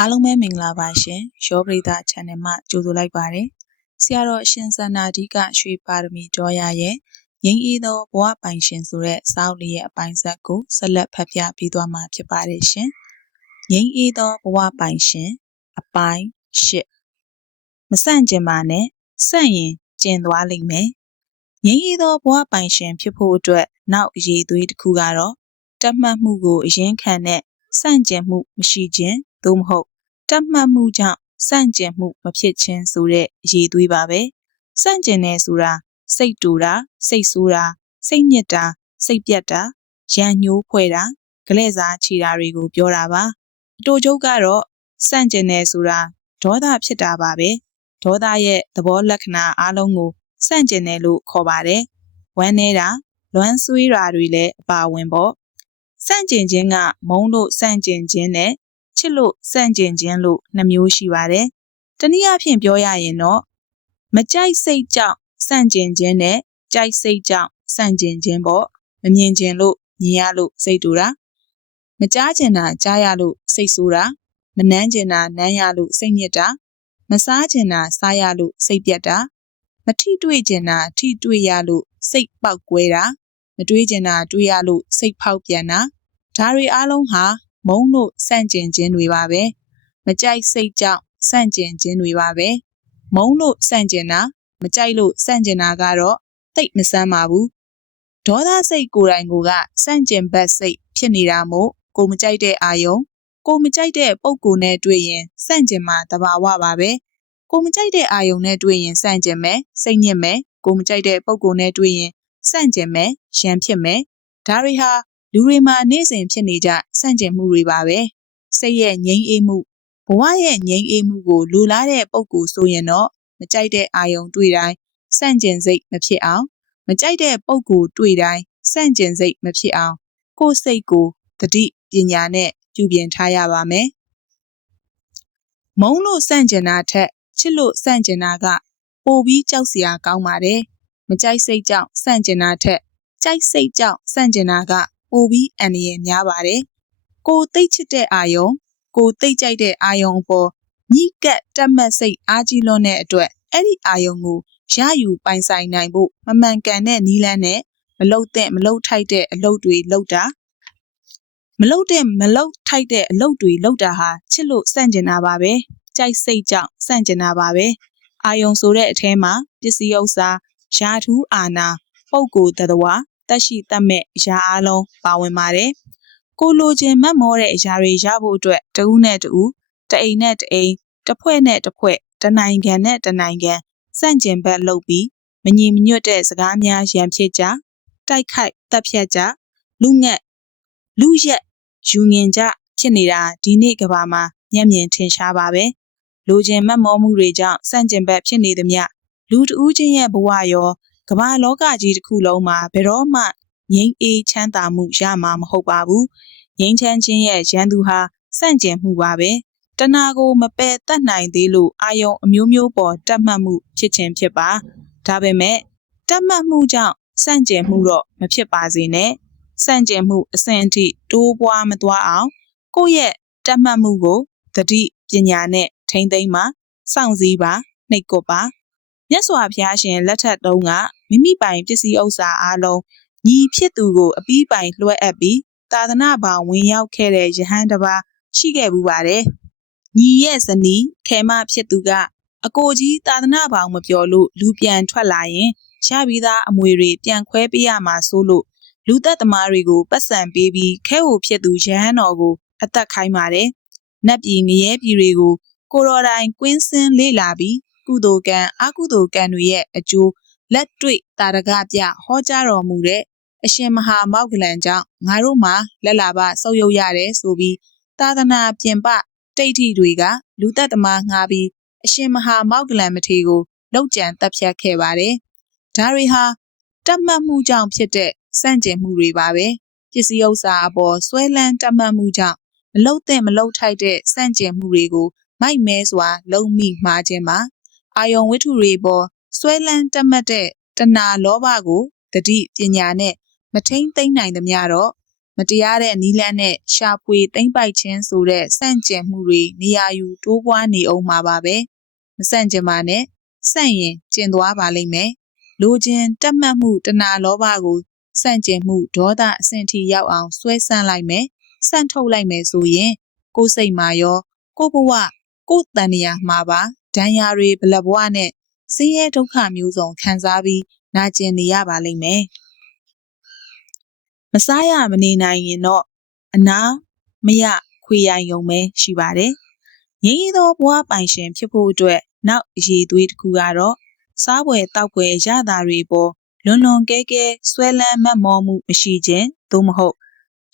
အားလုံးပဲမင်္ဂလာပါရှင်ရောပရိသ channel မှာကြိုဆိုလိုက်ပါတယ်ဆရာတော်အရှင်စန္နာဓိကရွှေပါရမီတော်ရရဲ့ငိမ့်အေးသောဘဝပိုင်ရှင်ဆိုတဲ့စာအုပ်လေးရဲ့အပိုင်းဆက်ကိုဆက်လက်ဖတ်ပြပေးသွားမှာဖြစ်ပါတယ်ရှင်ငိမ့်အေးသောဘဝပိုင်ရှင် အပိုင်း၈မဆန့်ကျင်ပါနဲ့ဆန့်ရင်ကျင်သွားလိမ့်မယ်ငိမ့်အေးသောဘဝပိုင်ရှင်ဖြစ်ဖို့အတွက်နောက်အရေးသွေးတစ်ခုကတော့တတ်မှတ်မှုကိုအရင်ခံတဲ့စန့်ကျင်မှုမရှိခြင်း သို့မဟုတ်တတ်မှတ်မှုကြောင့်စန့်ကျင်မှုမဖြစ်ခြင်းဆိုတဲ့အရေးသွေးပါပဲစန့်ကျင်နေဆိုတာစိတ်တူတာစိတ်ဆိုးတာစိတ်ညစ်တာစိတ်ပြတ်တာရန်ညှိုးဖွဲ့တာဂလဲ့စားချီတာတွေကိုပြောတာပါအတူချုပ်ကတော့စန့်ကျင်နေဆိုတာဒေါသဖြစ်တာပါပဲဒေါသရဲ့သဘောလက္ခဏာအလုံးကိုစန့်ကျင်တယ်လို့ခေါ်ပါတယ်ဝမ်းနေတာလွမ်းဆွေးတာတွေလည်းအပါဝင်ပေါ့စန့်ကျင်ခြင်းကမုန်းလို့စန့်ကျင်ခြင်းနဲ့ ချစ်လို့စန့်ကျင်ခြင်းလို့နှမျိုးရှိပါတယ်။တနည်းအားဖြင့်ပြောရရင်တော့မကြိုက်စိတ်ကြောင့်စန့်ကျင်ခြင်းနဲ့ကြိုက်စိတ်ကြောင့်စန့်ကျင်ခြင်းပေါ့မမြင်ခြင်းလို့မြင်ရလို့စိတ်တူတာမကြားကျင်တာကြားရလို့စိတ်ဆိုးတာမနှမ်းကျင်တာနမ်းရလို့စိတ်ညစ်တာမစားကျင်တာစားရလို့စိတ်ပြတ်တာမထိတွေ့ကျင်တာထိတွေ့ရလို့စိတ်ပေါက်ကွဲတာမတွေးကျင်တာတွေးရလို့စိတ်ဖောက်ပြန်တာဒါတွေအားလုံးဟာ မုန်းလို့စန့်ကျင်ခြင်းတွေပါပဲမကြိုက်စိတ်ကြောင့်စန့်ကျင်ခြင်းတွေပါပဲမုန်းလို့စန့်ကျင်တာမကြိုက်လို့စန့်ကျင်တာကတော့တိတ်မဆန်းပါဘူးဒေါသစိတ်ကိုယ်တိုင်ကိုကစန့်ကျင်ဘက်စိတ်ဖြစ်နေတာမို့ကိုမကြိုက်တဲ့အာယုံကိုမကြိုက်တဲ့ပုံကိုနဲ့တွေ့ရင်စန့်ကျင်မှာတဘာဝပါပဲကိုမကြိုက်တဲ့အာယုံနဲ့တွေ့ရင်စန့်ကျင်မယ်စိတ်ညစ်မယ်ကိုမကြိုက်တဲ့ပုံကိုနဲ့တွေ့ရင်စန့်ကျင်မယ်ရန်ဖြစ်မယ်ဒါတွေဟာ လူတွေမှာနေ့စဉ်ဖြစ်နေကြဆန့်ကျင်မှုတွေပါပဲစိတ်ရဲ့ငြိမ်းအေးမှုဘဝရဲ့ငြိမ်းအေးမှုကိုလူလားတဲ့ပုံကိုဆိုရင်တော့မကြိုက်တဲ့အာယုံတွေ့တိုင်းဆန့်ကျင်စိတ်မဖြစ်အောင်မကြိုက်တဲ့ပုံကိုတွေ့တိုင်းဆန့်ကျင်စိတ်မဖြစ်အောင်ကိုယ်စိတ်ကိုတတိပညာနဲ့ပြုပြင်ထားရပါမယ်မုံလို့ဆန့်ကျင်တာထက်ချစ်လို့ဆန့်ကျင်တာကပိုပြီးကြောက်စရာကောင်းပါတယ်မကြိုက်စိတ်ကြောင့်ဆန့်ကျင်တာထက်ကြိုက်စိတ်ကြောင့်ဆန့်ကျင်တာက ပိုပြီးအန္တရာယ်များပါတယ်။ကိုသိချစ်တဲ့အာယုံကိုသိကြိုက်တဲ့အာယုံအပေါ်ညှိကပ်တက်မှတ်စိတ်အားကြီးလွန်းတဲ့အတွက်အဲ့ဒီအာယုံကိုရယူပိုင်ဆိုင်နိုင်ဖို့မမှန်ကန်တဲ့နီးလန်းနဲ့မလုတ်တဲ့မလုတ်ထိုက်တဲ့အလုပ်တွေလုပ်တာမလုတ်တဲ့မလုတ်ထိုက်တဲ့အလုပ်တွေလုပ်တာဟာချစ်လို့စန့်ကျင်တာပါပဲကြိုက်စိတ်ကြောင့်စန့်ကျင်တာပါပဲအာယုံဆိုတဲ့အထဲမှာပစ္စည်းဥစ္စာယာထူးအာနာပုပ်ကိုတတဝါ တက်ရှိတတ်မဲ့အရာအလုံးပါဝင်ပါတယ်။ကိုလိုချင်မတ်မောတဲ့အရာတွေရဖို့အတွက်တဦးနဲ့တဦးတအိမ်နဲ့တအိမ်တစ်ဖွဲ့နဲ့တစ်ဖွဲ့တနိုင်ငံနဲ့တနိုင်ငံစန့်ကျင်ဘက်လုပ်ပြီးမညီမညွတ်တဲ့စကားများရန်ဖြစ်ကြတိုက်ခိုက်တပ်ဖြတ်ကြလူငက်လူရက်ယူငင်ကြဖြစ်နေတာဒီနေ့ကဘာမှာမျက်မြင်ထင်ရှားပါပဲလူချင်းမတ်မောမှုတွေကြောင့်စန့်ကျင်ဘက်ဖြစ်နေသည်မြလူတဦးချင်းရဲ့ဘဝရော ကမ္ဘာလောကကြီးတစ်ခုလုံးမှာဘယ်တော့မှငြိမ်းအေးချမ်းသာမှုရမှာမဟုတ်ပါဘူးငြိမ်းချမ်းခြင်းရဲ့ရန်သူဟာစန့်ကျင်မှုပါပဲတဏှာကိုမပယ်တတ်နိုင်သေးလို့အာယုံအမျိုးမျိုးပေါ်တတ်မှတ်မှုဖြစ်ခြင်းဖြစ်ပါဒါပေမဲ့တတ်မှတ်မှုကြောင့်စန့်ကျင်မှုတော့မဖြစ်ပါစေနဲ့စန့်ကျင်မှုအဆင့်အထိတိုးပွားမသွားအောင်ကိုယ့်ရဲ့တတ်မှတ်မှုကိုတတိပညာနဲ့ထိမ့်သိမ်းပါစောင့်စည်းပါနှိပ်ကွပ်ပါ မြတ်စွာဘုရားရှင်လက်ထက်တုန်းကမိမိပိုင်ပစ္စည်းဥစ္စာအလုံးညီဖြစ်သူကိုအပီးပိုင်လွှဲအပ်ပြီးသာသနာပေါင်ဝင်ရောက်ခဲ့တဲ့ယဟန်တစ်ပါးရှိခဲ့ဘူးပါတယ်။ညီရဲ့ဇနီးခဲမဖြစ်သူကအကိုကြီးသာသနာပေါင်မပြောလို့လူပြန်ထွက်လာရင်ရပြီးသားအမွေတွေပြန်ခွဲပေးရမှာဆိုလို့လူသက်သမားတွေကိုပတ်စံပေးပြီးခဲဟိုဖြစ်သူယဟန်တော်ကိုအသက်ခိုင်းပါတယ်။နတ်ပြည်ငရဲပြည်တွေကိုကိုတော်တိုင်ကွင်းစင်းလေ့လာပြီး ကုသိုလ်ကံအကုသိုလ်ကံတွေရဲ့အကျိုးလက်တွေ့တာရကပြဟောကြားတော်မူတဲ့အရှင်မဟာမောက္ကလန်ကြောင့်ငါတို့မှာလက်လာပဆုပ်ယုပ်ရတယ်ဆိုပြီးသာသနာပြင်ပတိဋ္ဌိတွေက လူသက်သမားငှားပြီးအရှင်မဟာမောက္ကလန်မထေကိုလောက်ကြံတပ်ဖြတ်ခဲ့ပါတယ်။ဒါတွေဟာတတ်မှတ်မှုကြောင့်ဖြစ်တဲ့စန့်ကျင်မှုတွေပါပဲ။ပစ္စည်းဥစ္စာအပေါ်ဆွဲလန်းတတ်မှတ်မှုကြောင့်မလုတ်တဲ့မလုတ်ထိုက်တဲ့စန့်ကျင်မှုတွေကိုမိုက်မဲစွာ လုံမိမှားခြင်းပါ အာယုံဝိထုတွေပေါ်ဆွဲလန်းတက်မှတ်တဲ့တဏှာလောဘကိုတတိပညာနဲ့မထိမ့်သိမ့်နိုင်သမျှတော့မတရားတဲ့နီလန်းနဲ့ရှာဖွေသိမ့်ပိုက်ခြင်းဆိုတဲ့စန့်ကျင်မှုတွေနေရာယူတိုးပွားနေအောင်မှာပါပဲမဆန့်ကျင်ပါနဲ့ဆန့်ရင်ကျင်သွားပါလိမ့်မယ်လိုခြင်းတက်မှတ်မှုတဏှာလောဘကိုစန့်ကျင်မှုဒေါသအဆင့်ထိရောက်အောင်ဆွဲဆန့်လိုက်မယ်ဆန့်ထုတ်လိုက်မယ်ဆိုရင်ကိုယ်စိတ်မှာရောကိုယ်ဘဝကိုယ်တန်ရာမှာပါ ဒဏ်ရာတွေဘလဘဝနဲ့ဆင်းရဲဒုက္ခမျိုးစုံခံစားပြီးနာကျင်နေရပါလိမ့်မယ်မစားရမနေနိုင်ရင်တော့အနာမရခွေရိုင်ယုံပဲရှိပါတယ်ရင်းရသောဘဝပိုင်ရှင်ဖြစ်ဖို့အတွက်နောက်အရေးသွေးတစ်ခုကတော့စားပွဲတောက်ပွဲရတာတွေပေါ်လွန်လွန်ကဲကဲဆွဲလန်းမတ်မောမှုမရှိခြင်းသို့မဟုတ်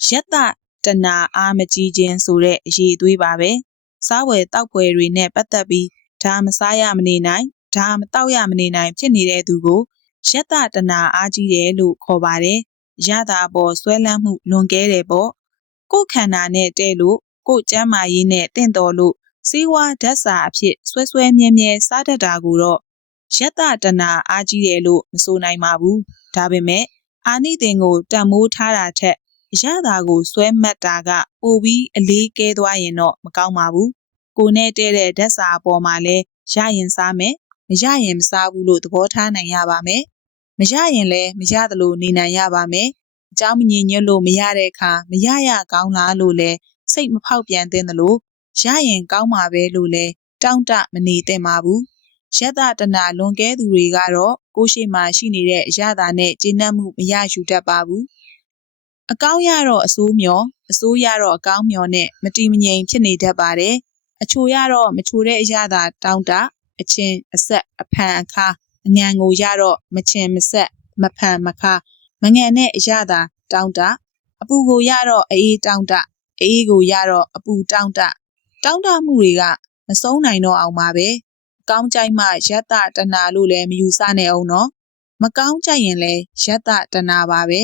ယတ္တတနာအားမကြီးခြင်းဆိုတဲ့အရေးသွေးပါပဲစားပွဲတောက်ပွဲတွေနဲ့ပတ်သက်ပြီး ဒါမစားရမနေနိုင်ဒါမတောက်ရမနေနိုင်ဖြစ်နေတဲ့သူကိုယတ္တတနာအားကြီးတယ်လို့ခေါ်ပါတယ်ရတာပေါ်ဆွဲလန်းမှုလွန်ကဲတယ်ပေါ့ကိုယ်ခန္ဓာနဲ့တဲ့လို့ကိုယ်ကျမ်းမာရေးနဲ့တင့်တော်လို့စေဝါဓာတ်စာအဖြစ်ဆွဲဆွဲမြဲမြဲစားတတ်တာကိုတော့ယတ္တတနာအားကြီးတယ်လို့မဆိုနိုင်ပါဘူးဒါပေမဲ့အာနိသင်ကိုတန်မိုးထားတာထက်ရတာကိုဆွဲမှတ်တာကပိုပြီးအလေးကဲသွားရင်တော့မကောင်းပါဘူး ကိုနဲ့တဲတဲ့ဓာတ်စာအပေါ်မှာလဲရရင်စားမယ်မရရင်မစားဘူးလို့သဘောထားနိုင်ရပါမယ်မရရင်လည်းမရသလိုနေနိုင်ရပါမယ်အเจ้าမငြင်ညွတ်လို့မရတဲ့အခါမရရကောင်းလားလို့လဲစိတ်မဖောက်ပြန်သင့်သလိုရရင်ကောင်းမှာပဲလို့လဲတောင့်တမနေသင့်ပါဘူးယတတနာလွန်ကဲသူတွေကတော့ကိုရှိမှရှိနေတဲ့အရာသာနဲ့ကျင့်နှံ့မှုမရယူတတ်ပါဘူးအကောင်းရတော့အဆိုးမျောအဆိုးရတော့အကောင်းမျောနဲ့မတီမငြိမ်ဖြစ်နေတတ်ပါတယ် အချိုရတော့မချိုတဲ့အရာသာတောင့်တအချင်းအဆက်အဖန်အခါအငံကိုရတော့မချင်မဆက်မဖန်မခါမငန်တဲ့အရသာတောင်းတအပူကိုရတော့အေးတောင်းတအေးကိုရတော့အပူတောင်းတတောင်းတမှုတွေကမဆုံးနိုင်တော့အောင်ပါပဲအကောင်းကြိုက်မှယတ္တတနာလို့လည်းမယူဆနဲ့အောင်နော်မကောင်းကြိုက်ရင်လည်းယတ္တတနာပါပဲ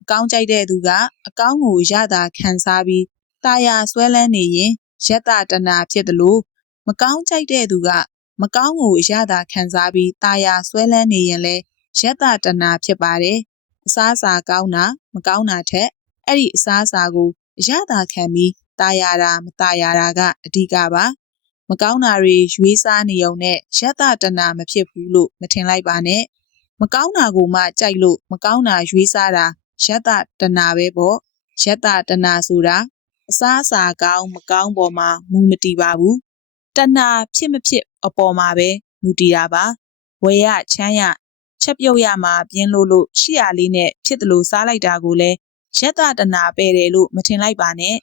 အကောင်းကြိုက်တဲ့သူကအကောင်းကိုရတာခံစားပြီးတာယာဆွဲလန်းနေရင် ယတ္တတနာဖြစ်တယ်လို့မကောင်းကြိုက်တဲ့သူက မကောင်းကိုရတာခံစားပြီးတာယာဆွဲလန်းနေရင်လဲယတ္တတနာဖြစ်ပါတယ်အစားအစာကောင်းတာမကောင်းတာထက်အဲ့ဒီအစားအစာကိုရတာခံပြီးတာယာတာမတာယာတာကအဓိကပါမကောင်းတာတွေရွေးစားနေုံနဲ့ယတ္တတနာမဖြစ်ဘူးလို့မထင်လိုက်ပါနဲ့မကောင်းတာကိုမှကြိုက်လို့မကောင်းတာရွေးစားတာယတ္တတနာပဲပေါ့ယတ္တတနာဆိုတာ အစားအစာကောင်းမကောင်းပေါ်မှာမူမတည်ပါဘူးတဏှာဖြစ်မဖြစ်အပေါ်မှာပဲမူတည်တာပါဝေရချမ်းရချက်ပြုတ်ရမှာပြင်းလို့လို့ရှိရလေးနဲ့ဖြစ်တယ်လို့စားလိုက်တာကိုလဲယတ္တတနာပဲတယ်လို့မထင်လိုက်ပါနဲ့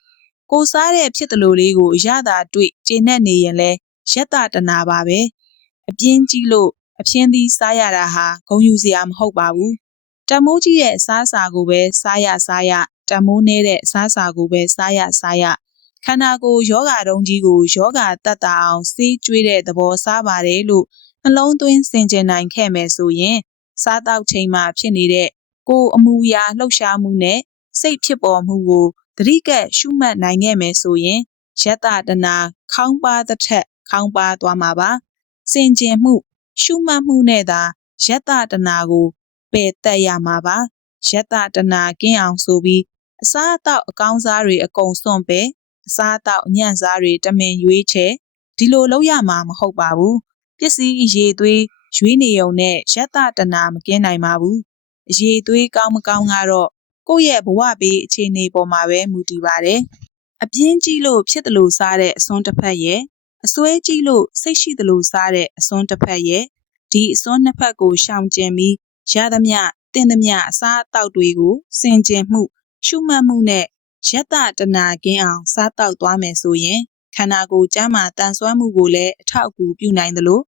ကိုစားတဲ့ဖြစ်တယ်လို့လေးကိုရတာတွေ့ကျင့်နဲ့နေရင်လဲယတ္တတနာပါပဲအပြင်းကြီးလို့အပြင်းသီးစားရတာဟာဂုံယူစရာမဟုတ်ပါဘူးတမိုးကြီးရဲ့အစားအစာကိုပဲစားရစားရ တမိုးနည်းတဲ့အစားအစာကိုပဲစားရစားရခန္ဓာကိုယ်ယောဂတုံးကြီးကိုယောဂတတ်တာအောင်စေးကျွေးတဲ့သဘောစားပါတယ်လို့နှလုံးသွင်းစင်ကြင်နိုင်ခဲ့မယ်ဆိုရင် စားတောက်ချိန်မှာဖြစ်နေတဲ့ကိုယ်အမူအရာလှုပ်ရှားမှုနဲ့စိတ်ဖြစ်ပေါ်မှုကိုသတိကပ်ရှုမှတ်နိုင်ခဲ့မယ်ဆိုရင်ယတ္တတနာခေါင်းပါတစ်ထက်ခေါင်းပါသွားမှာပါစင်ကြင်မှု ရှုမှတ်မှုနဲ့သာယတ္တတနာကိုပယ်တက်ရမှာပါယတ္တတနာကင်းအောင်ဆိုပြီး အစားအသောက်အကောင်းစားတွေအကုန်စွန့်ပယ်အစားအသောက်ညံ့စားတွေတမင်ရွေးချယ်ဒီလိုလုပ်ရမှာမဟုတ်ပါဘူးပစ္စည်းအရေးသွေးရွေးနေုံနဲ့ယတ္တတနာမကင်းနိုင်ပါဘူးအရေးသွေးကောင်းမကောင်းကတော့ကိုယ့်ရဲ့ဘဝဘေးအခြေအနေပေါ်မှာပဲမူတည်ပါတယ်အပြင်းကြီးလို့ဖြစ်တယ်လို့စားတဲ့အစွန်းတစ်ဖက်ရဲ့အစွဲကြီးလို့စိတ်ရှိတယ်လို့စားတဲ့အစွန်းတစ်ဖက်ရဲ့ဒီအစွန်းနှစ်ဖက်ကိုရှောင်ကျဉ်ပြီးရသမျှတင်သမျှအစားအသောက်တွေကိုစင်ကြင်မှု ရှုမှတ်မှုနဲ့ယတ္တတနာကင်းအောင် စားတောက်သွားမယ်ဆိုရင်ခန္ဓာကိုယ်ကျမ်းမာတန်ဆွမ်းမှုကိုလည်းအထောက်အကူပြုနိုင်သလို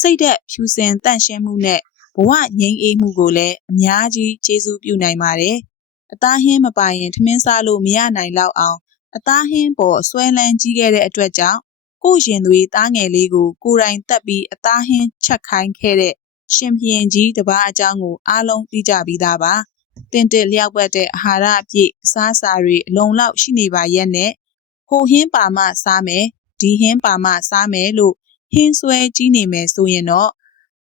စိတ်သက်ဖြူစင်တန့်ရှင်းမှုနဲ့ဘဝငြိမ်းအေးမှုကိုလည်းအများကြီးကျေးဇူးပြုနိုင်ပါတယ်။အသားဟင်းမပါရင်ထမင်းစားလို့မရနိုင်လောက်အောင် အသားဟင်းပေါ်ဆွဲလန်းကြီးခဲ့တဲ့အတွက်ကြောင့်ကိုရင်သွေးသားငယ်လေးကိုကိုယ်တိုင်တက်ပြီးအသားဟင်းချက်ခိုင်းခဲ့တဲ့ရှင်ဘုရင်ကြီးတပားအကြောင်းကိုအားလုံးသိကြပြီးသားပါ။ တင့်တက်လျောက်ပတ်တဲ့အာဟာရအပြည့်အစားအစာတွေအလုံးလောက်ရှိနေပါရဲ့နဲ့ဟိုဟင်းပါမှစားမယ်ဒီဟင်းပါမှစားမယ်လို့ဟင်းဆွဲကြီးနေမယ်ဆိုရင်တော့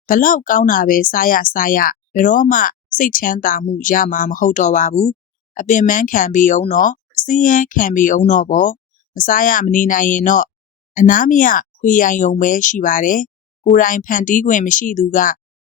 ဘလောက်ကောင်းတာပဲစားရစားရဘယ်တော့မှစိတ်ချမ်းသာမှုရမှာမဟုတ်တော့ပါဘူးအပင်ပန်းခံပြီးအောင်တော့အစင်းရဲခံပြီးအောင်တော့ပေါ့မစားရမနေနိုင်ရင်တော့အနာမရခွေရိုင်ုံပဲရှိပါတယ်ကိုယ်တိုင်ဖန်တီးခွင့်မရှိသူက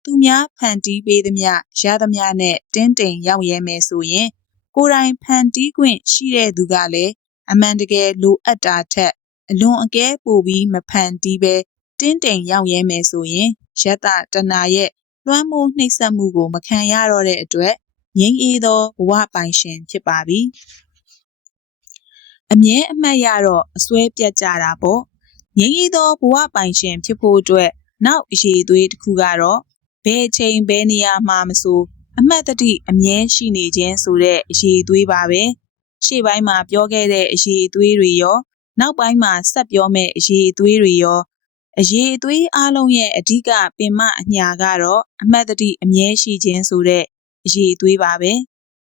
သူများဖန်တီးပေးသမျှရသမျှနဲ့တင်းတိမ်ရောက်ရဲမယ်ဆိုရင် ကိုယ်တိုင်ဖန်တီးခွင့်ရှိတဲ့သူကလည်းအမှန်တကယ်လိုအပ်တာထက် အလွန်အကဲပိုပြီးမဖန်တီးပဲတင်းတိမ်ရောက်ရဲမယ်ဆိုရင်ယတတနာရဲ့လွှမ်းမိုးနှိပ်စက်မှုကို မခံရတော့တဲ့အတွက်ငြိမ်းအေးသောဘဝပိုင်ရှင်ဖြစ်ပါပြီအမြဲအမှတ်ရတော့အစွဲပြတ်ကြတာပေါ့ငြိမ်းအေးသောဘဝပိုင်ရှင်ဖြစ်ဖို့အတွက်နောက်အရေးသွေးတစ်ခုကတော့ ဘယ်ချိန်ဘယ်နေရာမှာမဆိုအမှတ်တတိအမြဲရှိနေခြင်းဆိုတဲ့အရေးသွေးပါပဲရှေ့ပိုင်းမှာပြောခဲ့တဲ့အရေးသွေးတွေရော နောက်ပိုင်းမှာဆက်ပြောမဲ့အရေးသွေးတွေရောအရေးအသွေးအလုံးရဲ့အဓိကပင်မအညာကတော့အမှတ်တတိအမြဲရှိခြင်းဆိုတဲ့အရေးအသွေးပါပဲ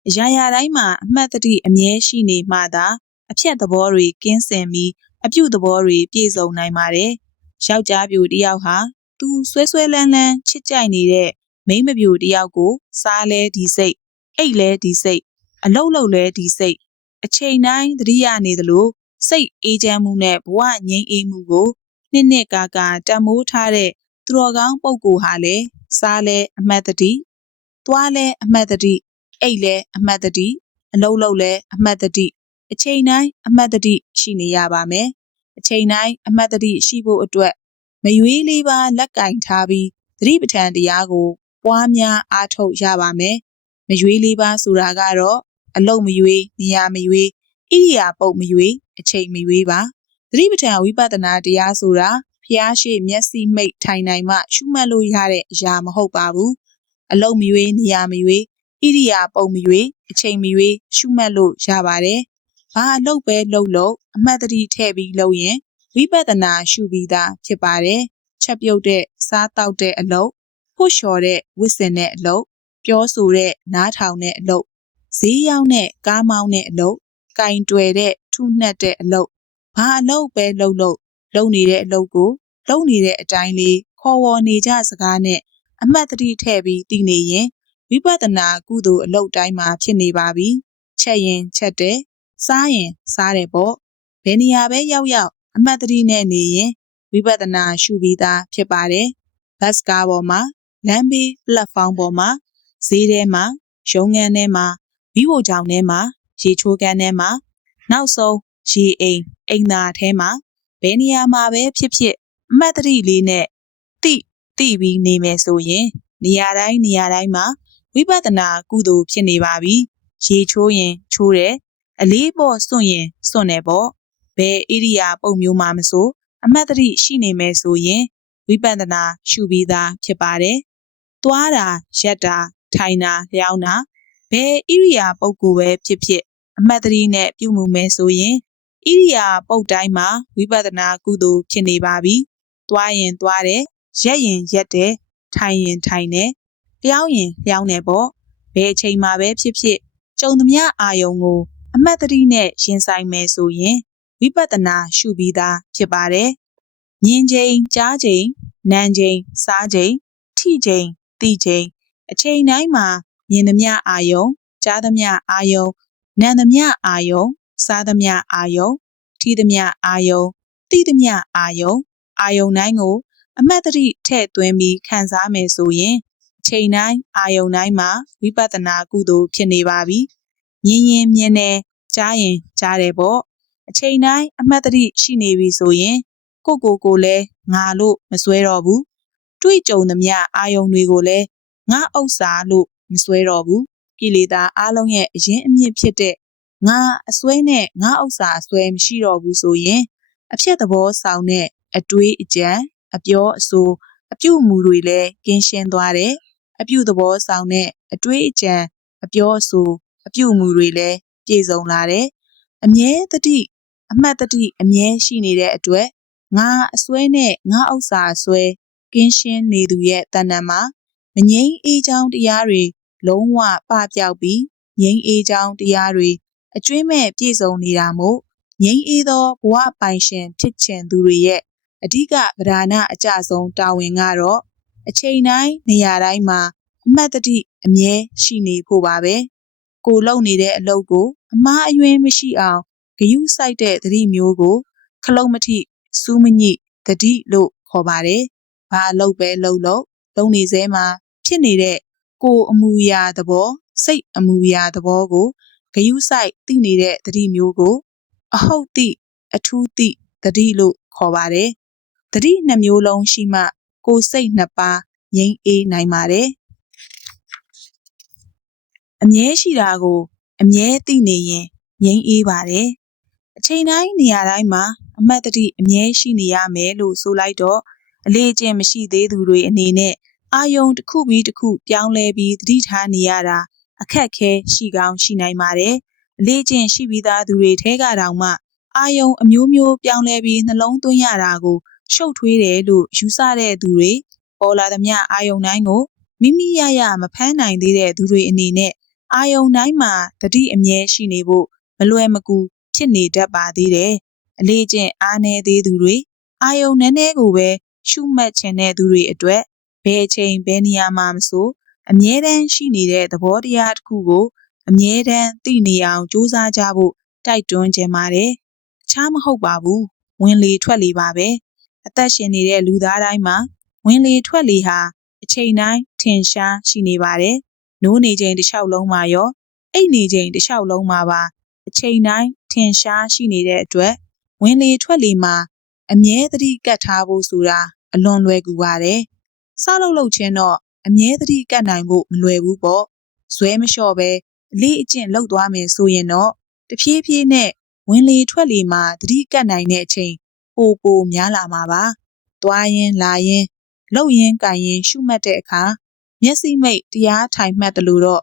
အရာရာတိုင်းမှာအမှတ်တတိအမြဲရှိနေမှသာအဖြတ်သဘောတွေကင်းစင်ပြီးအပြုတ်သဘောတွေပြည့်စုံနိုင်ပါတယ်ယောက်ျားပြိုတယောက်ဟာ သူဆွဲဆွဲလန်းလန်းချစ်ကြိုက်နေတဲ့မိန်းမပြိုတယောက်ကို စားလဲဒီစိတ်အိတ်လဲဒီစိတ်အလုတ်လုတ်လဲဒီစိတ်အချိန်တိုင်းသတိရနေသလိုစိတ်အေးချမ်းမှုနဲ့ဘဝငြိမ်းအေးမှုကိုနှစ်နှစ်ကာကာတံမိုးထားတဲ့သူတော်ကောင်းပုဂ္ဂိုလ်ဟာလည်းစားလဲအမှတ်တတိသွားလဲအမှတ်တတိအိတ်လဲအမှတ်တတိအလုံးလုံးလဲအမှတ်တတိအချိန်တိုင်းအမှတ်တတိရှိနေရပါမယ်အချိန်တိုင်းအမှတ်တတိရှိဖို့အတွက် မရွေးလေးပါလက်ကင်ထားပြီးသတိပဋ္ဌာန်တရားကို ပွားများအားထုတ်ရပါမယ်မရွေးလေးပါဆိုတာကတော့အလုံးမရွေးနေရာမရွေးဣရိယာပုတ်မရွေးအချိန်မရွေးပါသတိပဋ္ဌာန်ဝိပဿနာတရားဆိုတာဖျားရှိမျက်စိမိတ်ထိုင်နိုင်မှရှုမှတ်လို့ရတဲ့အရာမဟုတ်ပါဘူးအလုံးမရွေးနေရာမရွေးဣရိယာပုတ်မရွေးအချိန်မရွေးရှုမှတ်လို့ရပါတယ်ဘာအလုပ်ပဲလုပ်လို့အမှတ်တတိထည့်ပြီးလုပ်ရင် ဝိပဿနာရှုပြီးသားဖြစ်ပါတယ်ချက်ပြုတ်တဲ့စားတောက်တဲ့အလုပ်ဖို့လျှော်တဲ့ဝစ်စင်တဲ့အလုပ်ပြောဆိုတဲ့နားထောင်တဲ့အလုပ်ဈေးရောက်တဲ့ကားမောင်းတဲ့အလုပ်ကင်တွယ်တဲ့ထုနှက်တဲ့အလုပ်ဘာအလုပ်ပဲလုပ်လို့လုပ်နေတဲ့အလုပ်ကိုလုပ်နေတဲ့အတိုင်းလေးခေါ်ဝေါ်နေကြစကားနဲ့အမှတ်တတိထည့်ပြီးတည်နေရင်ဝိပဿနာကုသိုလ်အလုပ်တိုင်းမှာဖြစ်နေပါပြီချက်ရင်ချက်တယ်စားရင်စားတယ်ပေါ့ဘယ်နေရာပဲရောက်ရောက် အမှတ်တရနဲ့နေရင်ဝိပဿနာရှုပြီးသားဖြစ်ပါတယ်ဘတ်စကားပေါ်မှာလမ်းဘေးပလက်ဖောင်းပေါ်မှာဈေးထဲမှာရုံးခန်းထဲမှာဘီဝိုချောင်ထဲမှာရေချိုးခန်းထဲမှာနောက်ဆုံးရေအိမ်အိမ်သာထဲမှာဘယ်နေရာမှာပဲဖြစ်ဖြစ်အမှတ်တရလေးနဲ့တိတိပြီးနေမယ်ဆိုရင်နေရာတိုင်းနေရာတိုင်းမှာဝိပဿနာကုသိုလ်ဖြစ်နေပါပြီရေချိုးရင်ချိုးတယ်အလေးပေါ်စွန့်ရင်စွန့်တယ်ပေါ့ ဘယ်ဣရိယာပုံမျိုးမှမဆိုအမှတ်တရရှိနေမယ်ဆိုရင်ဝိပဿနာရှုပြီးသားဖြစ်ပါတယ်သွားတာရက်တာထိုင်တာလျောင်းတာဘယ်ဣရိယာပုတ်ကိုပဲဖြစ်ဖြစ်အမှတ်တရနဲ့ပြုမှုမယ်ဆိုရင်ဣရိယာပုတ်တိုင်းမှာဝိပဿနာကုသိုလ်ဖြစ်နေပါပြီသွားရင်သွားတယ်ရက်ရင်ရက်တယ်ထိုင်ရင်ထိုင်တယ်လျောင်းရင်လျောင်းတယ်ပေါ့ဘယ်အချိန်မှာပဲဖြစ်ဖြစ်ကြုံသမျှအာယုံကို အမှတ်တရနဲ့ရင်ဆိုင်မယ်ဆိုရင် ဝိပဿနာရှုပြီးသားဖြစ်ပါတယ်။မြင်ချိန်ကြားချိန်နားချိန်စားချိန်ထိချိန်သိချိန်အချိန်တိုင်းမှာမြင်သမျှအာယုံကြားသမျှအာယုံနားသမျှအာယုံစားသမျှအာယုံထိသမျှအာယုံသိသမျှအာယုံအာယုံတိုင်းကို အမှတ်တရထည့်သွင်းပြီးခံစားမယ်ဆိုရင်အချိန်တိုင်းအာယုံတိုင်းမှာဝိပဿနာကုသိုလ်ဖြစ်နေပါပြီမြင်ရင်မြင်တယ်ကြားရင်ကြားတယ်ပေါ့ အချိန်တိုင်းအမှတ်တရရှိနေပြီဆိုရင် ကိုကိုကိုလည်းငါလို့မစွဲတော့ဘူးတွေ့ကြုံသမျှအာယုံတွေကိုလည်းငါဥစ္စာလို့မစွဲတော့ဘူးကိလေသာအလုံးရဲ့အရင်အမြင့်ဖြစ်တဲ့ငါအစွဲနဲ့ငါဥစ္စာအစွဲမရှိတော့ဘူးဆိုရင် အဖြစ်သဘောဆောင်တဲ့အတွေးအကြံအပြောအဆိုအပြုအမူတွေလည်းကင်းရှင်းသွားတယ်အပြုသဘောဆောင်တဲ့အတွေးအကြံအပြောအဆိုအပြုအမူတွေလည်းပြည့်စုံလာတယ်။အမြဲတတိ အမှတ်တတိအမြဲရှိနေတဲ့အတွက်ငါအစွဲနဲ့ငါဥစ္စာအစွဲကင်းရှင်းနေသူရဲ့တဏ္ဍာမှာမငြိမ်းအေးချောင်းတရားတွေလုံးဝပပျောက်ပြီးငြိမ်းအေးချောင်းတရားတွေအကျွင်းမဲ့ပြည့်စုံနေတာမို့ငြိမ်းအေးသောဘဝပိုင်ရှင်ဖြစ်ခြင်းသူတွေရဲ့အဓိကဗဒါနအကြဆုံးတာဝန်ကတော့အချိန်တိုင်းနေရာတိုင်းမှာအမှတ်တတိအမြဲရှိနေဖို့ပါပဲကိုလုံနေတဲ့အလုပ်ကိုအမားအယွင်းမရှိအောင် ဂယုစိုက်တဲ့သတိမျိုးကို ခလုတ်မထိစူးမညိသတိလို့ခေါ်ပါတယ်။ဘာအလုပ်ပဲလုပ်လို့လုံနေစဲမှာဖြစ်နေတဲ့ကိုယ်အမူအရာသဘောစိတ်အမူအရာသဘောကိုဂယုစိုက်သိနေတဲ့သတိမျိုးကို အဟုတ်တိအထူးတိသတိလို့ခေါ်ပါတယ်။သတိနှစ်မျိုးလုံးရှိမှ ကိုယ်စိတ်နှစ်ပါးငြိမ်းအေးနိုင်ပါတယ်။အမြဲရှိတာကို အမြဲသိနေရင်ငြိမ်းအေးပါတယ်။ အချိန်တိုင်းနေရာတိုင်းမှာအမှတ်တတိအမြဲရှိနေရမယ်လို့ဆိုလိုက်တော့အလေးအကျင့်မရှိသေးသူတွေအနေနဲ့အာယုံတစ်ခုပြီးတစ်ခုပြောင်းလဲပြီးသတိထားနေရတာအခက်ခဲရှိကောင်းရှိနိုင်ပါတယ်။အလေးအကျင့်ရှိပြီးသားသူတွေထဲကတောင်မှအာယုံအမျိုးမျိုးပြောင်းလဲပြီးနှလုံးသွင်းရတာကိုရှုပ်ထွေးတယ်လို့ယူဆတဲ့သူတွေပေါ်လာသမျှအာယုံတိုင်းကိုမိမိရရမဖမ်းနိုင်သေးတဲ့သူတွေအနေနဲ့အာယုံတိုင်းမှာတတိအမြဲရှိနေဖို့မလွယ်မကူ ဖြစ်နေတတ်ပါသေးတယ်။အလေးကျင့်အားနည်းသေးသူတွေအာယုံနည်းနည်းကိုပဲရှုမှတ်ခြင်းတဲ့သူတွေအတွက်ဘယ်ချိန်ဘယ်နေရာမှာမဆိုအမြဲတမ်းရှိနေတဲ့သဘောတရားတစ်ခုကိုအမြဲတမ်းသိနေအောင်ကြိုးစားကြဖို့တိုက်တွန်းခြင်းပါတယ်။အခြားမဟုတ်ပါဘူး။ဝင်လေထွက်လေပါပဲ။အသက်ရှင်နေတဲ့လူသားတိုင်းမှာဝင်လေထွက်လေဟာအချိန်တိုင်းထင်ရှားရှိနေပါတယ်။နိုးနေချိန်တစ်လျှောက်လုံးမှာရောအိတ်နေချိန်တစ်လျှောက်လုံးမှာပါ အချိန်တိုင်းထင်ရှားရှိနေတဲ့အတွက်ဝင်လေထွက်လေမှာအမြဲတတိကတ်ထားဖို့ဆိုတာအလွန်လွယ်ကူပါတယ်။စလုပ်လုပ်ချင်းတော့အမြဲတတိကတ်နိုင်ဖို့မလွယ်ဘူးပေါ့။ဇွဲမလျှော့ပဲအလေးအကျင့်လုပ်သွားမယ်ဆိုရင်တော့တဖြည်းဖြည်းနဲ့ဝင်လေထွက်လေမှာတတိကတ်နိုင်တဲ့အချိန်ပိုပိုများလာမှာပါ။သွားရင်လာရင်လှုပ်ရင်ကန်ရင်ရှုမှတ်တဲ့အခါမျက်စိမိတ်တရားထိုင်မှတ်တယ်လို့တော့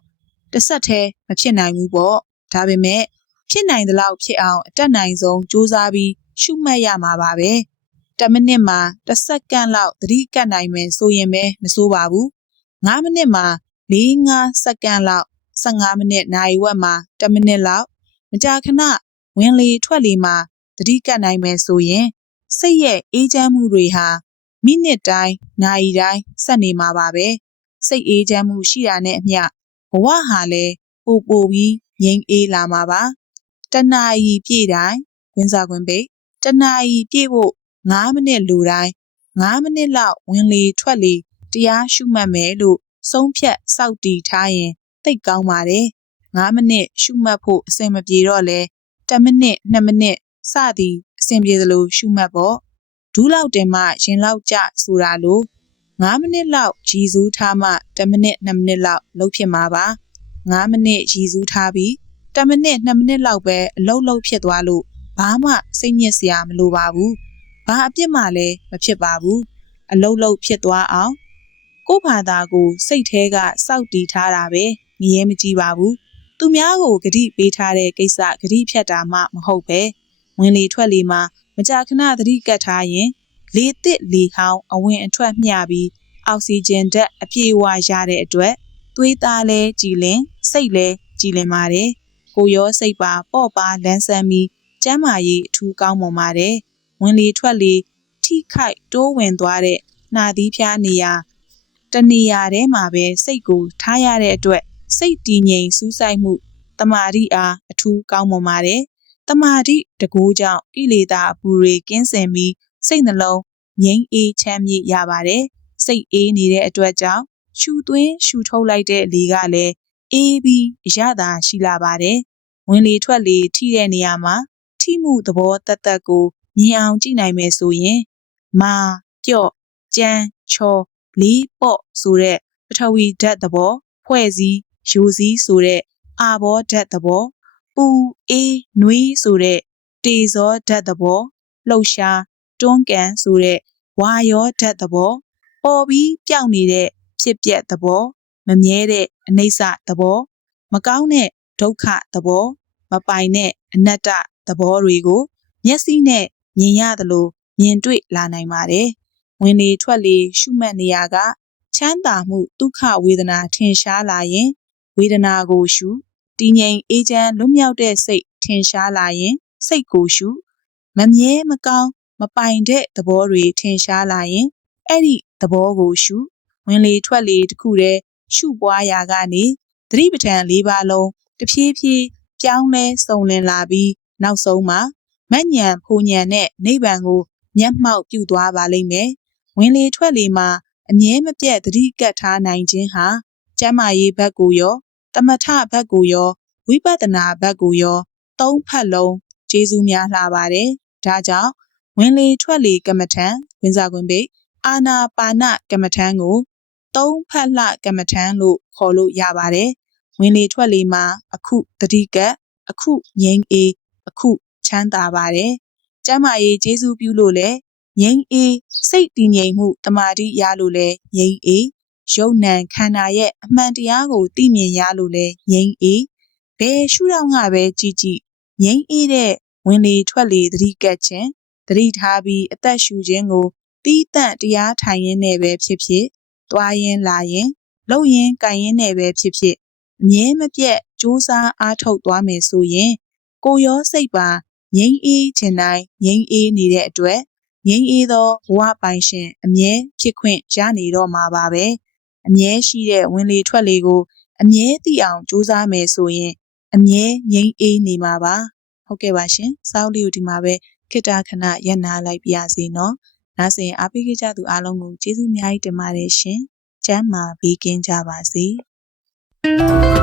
တစ်ဆက်တည်းမဖြစ်နိုင်ဘူးပေါ့။ဒါပေမဲ့ ဖြစ်နိုင်သလောက်ဖြစ်အောင်အတက်နိုင်ဆုံးစူးစမ်းပြီးရှုမှတ်ရမှာပါပဲ။10မိနစ်မှာ10စက္ကန့်လောက်သတိကတ်နိုင်မယ်ဆိုရင်ပဲမစိုးပါဘူး။9မိနစ်မှာ4-5စက္ကန့်လောက်15မိနစ်နာရီဝက်မှာ10မိနစ်လောက်မကြာခဏဝင်လေထွက်လေမှာသတိကတ်နိုင်မယ်ဆိုရင်စိတ်ရဲ့အေးချမ်းမှုတွေဟာမိနစ်တိုင်းနာရီတိုင်းဆက်နေမှာပါပဲ။စိတ်အေးချမ်းမှုရှိတာနဲ့အမျှဘဝဟာလည်းပိုပိုပြီးငြိမ်းအေးလာမှာပါ။ တဏှာကြီးပြည့်တိုင်းဝင်စားခွင့်ပိတ်တဏှာကြီးပြည့်ဖို့9မိနစ်လိုတိုင်း9မိနစ်လောက်ဝင်လေထွက်လေတရားရှုမှတ်မယ်လို့ဆုံးဖြတ်စောင့်တည်ထားရင်သိတ်ကောင်းပါတယ်9မိနစ်ရှုမှတ်ဖို့အဆင်မပြေတော့လဲ10မိနစ်2မိနစ်စသည်အဆင်ပြေသလိုရှုမှတ်ဖို့ဒူးလောက်တင်မှရင်လောက်ကြဆိုတာလို့9မိနစ်လောက်ရည်စူးထားမှ10မိနစ်2မိနစ်လောက်လုပ်ဖြစ်မှာပါ9မိနစ်ရည်စူးထားပြီး 10မိနစ်2မိနစ်လောက်ပဲအလုပ်လုပ်ဖြစ်သွားလို့ဘာမှစိတ်ညစ်စရာမလိုပါဘူး။ဘာအပြစ်မှလည်းမဖြစ်ပါဘူး။အလုတ်လုတ်ဖြစ်သွားအောင်ကို့ဘာသာကိုစိတ်แท้ကစောက်တီထားတာပဲငရဲမကြည့်ပါဘူး။သူများကိုဂတိပေးထားတဲ့ကိစ္စဂတိဖြတ်တာမှမဟုတ်ပဲဝင်လေထွက်လေမှာမကြာခဏသတိကတ်ထားရင်လေတစ်လေဟောင်းအဝင်အထွက်မျှပြီးအောက်ဆီဂျင်ဓာတ်အပြည့်အဝရတဲ့အတွက်သွေးသားလဲကြည်လင်စိတ်လဲကြည်လင်ပါတယ်။ ကိုရောစိတ်ပါပေါ့ပါလန်းဆန်းပြီးကျမ်းမာရေးအထူးကောင်းမွန်ပါတယ်။ဝင်လေထွက်လေထိခိုက်တိုးဝင်သွားတဲ့နှာသီးဖျားနေရာတနေရာထဲမှာပဲစိတ်ကိုထားရတဲ့အတွက်စိတ်တည်ငြိမ်စူးစိုက်မှုတမာတိအားအထူးကောင်းမွန်ပါတယ်။တမာတိတကိုးကြောင့်ကိလေသာအပူတွေကင်းစင်ပြီးစိတ်နှလုံးငြိမ်းအေးချမ်းမြေ့ရပါတယ်။စိတ်အေးနေတဲ့အတွက်ကြောင့်ရှူသွင်းရှူထုတ်လိုက်တဲ့လေကလည်း အေးပြီးရတာရှိလာပါတယ်။ဝင်လေထွက်လေထိတဲ့နေရာမှာထိမှုသဘောတသက်ကိုမြင်အောင်ကြည့်နိုင်မယ်ဆိုရင်မာပြော့ကြမ်းချောလေးပေါ့ဆိုတဲ့ပထဝီဓာတ်သဘောဖွဲ့စည်းယိုစည်းဆိုတဲ့အာဘောဓာတ်သဘောပူအေးနွေးဆိုတဲ့တေဇောဓာတ်သဘောလှုပ်ရှားတွန်းကန်ဆိုတဲ့ဝါယောဓာတ်သဘောပေါ်ပြီးပြောင်းနေတဲ့ဖြစ်ပျက်သဘောမမြဲတဲ့ အနိစ္စသဘောမကောင်းတဲ့ဒုက္ခသဘောမပိုင်တဲ့အနတ္တသဘောတွေကိုမျက်စိနဲ့မြင်ရသလိုမြင်တွေ့လာနိုင်ပါတယ်။ဝင်လေထွက်လေရှုမှတ်နေရကချမ်းသာမှုဒုက္ခဝေဒနာထင်ရှားလာရင်ဝေဒနာကိုရှုတည်ငြိမ်အေးချမ်းလွတ်မြောက်တဲ့စိတ်ထင်ရှားလာရင်စိတ်ကိုရှုမမြဲမကောင်းမပိုင်တဲ့သဘောတွေထင်ရှားလာရင်အဲ့ဒီသဘောကိုရှုဝင်လေထွက်လေတစ်ခုတည်း ရှုပွားရာကနေသတိပဋ္ဌာန်၄ပါးလုံးတဖြည်းဖြည်းပြောင်းလဲစုံလင်လာပြီးနောက်ဆုံးမှာမက်ညံဖူညံနဲ့နိဗ္ဗာန်ကိုမျက်မှောက်ပြုသွားပါလိမ့်မယ်။ဝင်လေထွက်လေမှာအမြဲမပြတ်သတိကပ်ထားနိုင်ခြင်းဟာကျမ်းမာရေးဘက်ကိုရောတမထဘက်ကိုရောဝိပဿနာဘက်ကိုရောသုံးဖက်လုံးကျေးဇူးများလှပါတယ်။ဒါကြောင့်ဝင်လေထွက်လေကမ္မထံဝင်စားခွင့်ပိတ်အာနာပါနကမ္မထံကို သုံးဖက်လှကမ္မထံလို့ခေါ်လို့ရပါတယ်။ဝင်လေထွက်လေမှာအခုတတိကပ်အခုငြိမ်းအေးအခုချမ်းသာပါတယ်။ကျမ်းမာရေးကျေးဇူးပြုလို့လဲငြိမ်းအေးစိတ်တည်ငြိမ်မှုတမာတိရလို့လဲငြိမ်းအေးယုံ nant ခန္ဓာရဲ့အမှန်တရားကိုသိမြင်ရလို့လဲငြိမ်းအေးဘယ်ရှုထောင့်ကပဲကြည့်ကြည့်ငြိမ်းအေးတဲ့ဝင်လေထွက်လေသတိကပ်ခြင်းသတိထားပြီးအသက်ရှူခြင်းကိုတီးတန့်တရားထိုင်ရင်းနဲ့ပဲဖြစ်ဖြစ် သွားရင်းလာရင်လှုပ်ရင်းကြင်ရင်းနဲ့ပဲဖြစ်ဖြစ်အမြဲမပြတ်စူးစမ်းအားထုတ်သွားမယ်ဆိုရင်ကိုယ်ရောစိတ်ပါငြိမ်းအေးခြင်းတိုင်းငြိမ်းအေးနေတဲ့အတွက်ငြိမ်းအေးသောဘဝပိုင်ရှင်အမြဲဖြစ်ခွင့်ရနေတော့မှာပါပဲအမြဲရှိတဲ့ဝင်လေထွက်လေကိုအမြဲသိအောင်စူးစမ်းမယ်ဆိုရင်အမြဲငြိမ်းအေးနေမှာပါဟုတ်ကဲ့ပါရှင်စောင်းလေးကိုဒီမှာပဲခိတ္တခဏရပ်နာလိုက်ပါရစေနော် ။ဒါဆိုရင်အားပေးခဲ့ကြသူအားလုံးကိုကျေးဇူးအများကြီးတင်ပါတယ်ရှင်။ကျမ်းမာဘေးကင်းကြပါစေ။